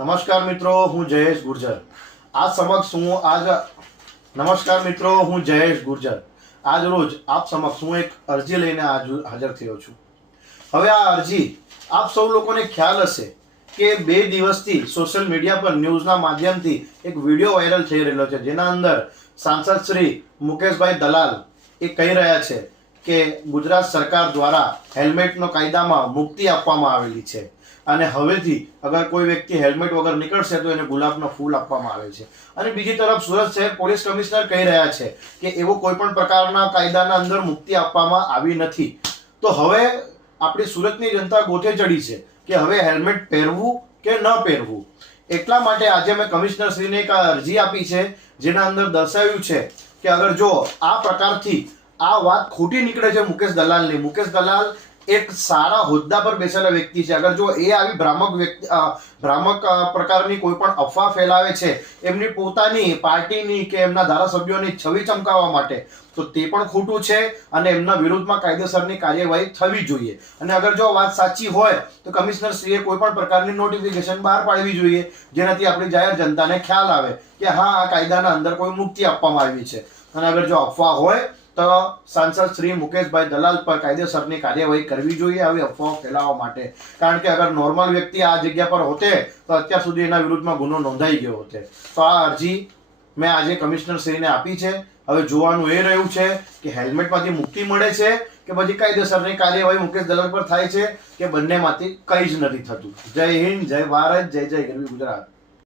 નમસ્કાર મિત્રો, હું જયેશ ગુર્જર. આ સમક્ષ હું આજ નમસ્કાર મિત્રો, હું જયેશ ગુર્જર. આજ રોજ આપ સમક્ષ હું એક અરજી લઈને હાજર થયો છું. હવે આ અરજી આપ સૌ લોકોને ખ્યાલ હશે કે બે દિવસથી સોશિયલ મીડિયા પર ન્યૂઝના માધ્યમથી એક વીડિયો વાયરલ થઈ રહેલો છે, જેના અંદર સાંસદ શ્રી મુકેશભાઈ દલાલ એ કહી રહ્યા છે કે ગુજરાત સરકાર દ્વારા હેલ્મેટનો કાયદામાં મુક્તિ આપવામાં આવેલી છે. અને હવેથી અગર કોઈ વ્યક્તિ હેલ્મેટ વગર નીકળશે તો એને ગુલાબનો ફૂલ આપવામાં આવે છે. અને બીજી તરફ સુરત શહેર પોલીસ કમિશનર કહી રહ્યા છે કે એવો કોઈ પણ પ્રકારના કાયદાના અંદર મુક્તિ આપવામાં આવી નથી. તો હવે આપણી સુરતની જનતા ગોથે ચડી છે કે હવે હેલ્મેટ પહેરવું કે ન પહેરવું. એટલા માટે આજે મેં કમિશનર શ્રીને એક અરજી આપી છે, જેના અંદર દર્શાવ્યું છે કે અગર જો આ પ્રકારથી આ વાત ખોટી નીકળે છે મુકેશ દલાલની, મુકેશ દલાલ એક સારા હોદ્દા પર બેસેલા વ્યક્તિ છે. અગર જો એ આવી ભ્રામક વ્યક્તિ ભ્રામક પ્રકારની કોઈ પણ અફવા ફેલાવે છે, એમની પોતાની પાર્ટીની કે એમના ધારાસભ્યોની છવી ચમકાવવા માટે, તો તે પણ ખોટું છે અને એમના વિરુદ્ધમાં કાયદેસરની કાર્યવાહી થવી જોઈએ. અને અગર જો વાત સાચી હોય, તો કમિશનર શ્રીએ કોઈ પણ પ્રકારની નોટિફિકેશન બહાર પાડવી જોઈએ, જેનાથી આપણી જાહેર જનતાને ખ્યાલ આવે કે હા, આ કાયદાના અંદર કોઈ મુક્તિ આપવામાં આવી છે. અને અગર જો અફવા હોય તો સાંસદ શ્રી મુકેશભાઈ દલાલ પર કાયદેસરની કાર્યવાહી કરવી જોઈએ આવી અફવાઓ ફેલાવવા માટે. કારણ કે અગર નોર્મલ વ્યક્તિ આ જગ્યા પર હોતે, તો અત્યાર સુધી એના વિરુદ્ધમાં ગુનો નોંધાઈ ગયો હોતે. તો આ અરજી મેં આજે કમિશનર શ્રીને આપી છે. હવે જોવાનું એ રહ્યું છે કે હેલ્મેટમાંથી મુક્તિ મળે છે કે પછી કાયદેસરની કાર્યવાહી મુકેશ દલાલ પર થાય છે કે બંનેમાંથી કંઈ જ નથી થતું. જય હિન્દ, જય ભારત, જય જય ગરવી ગુજરાત.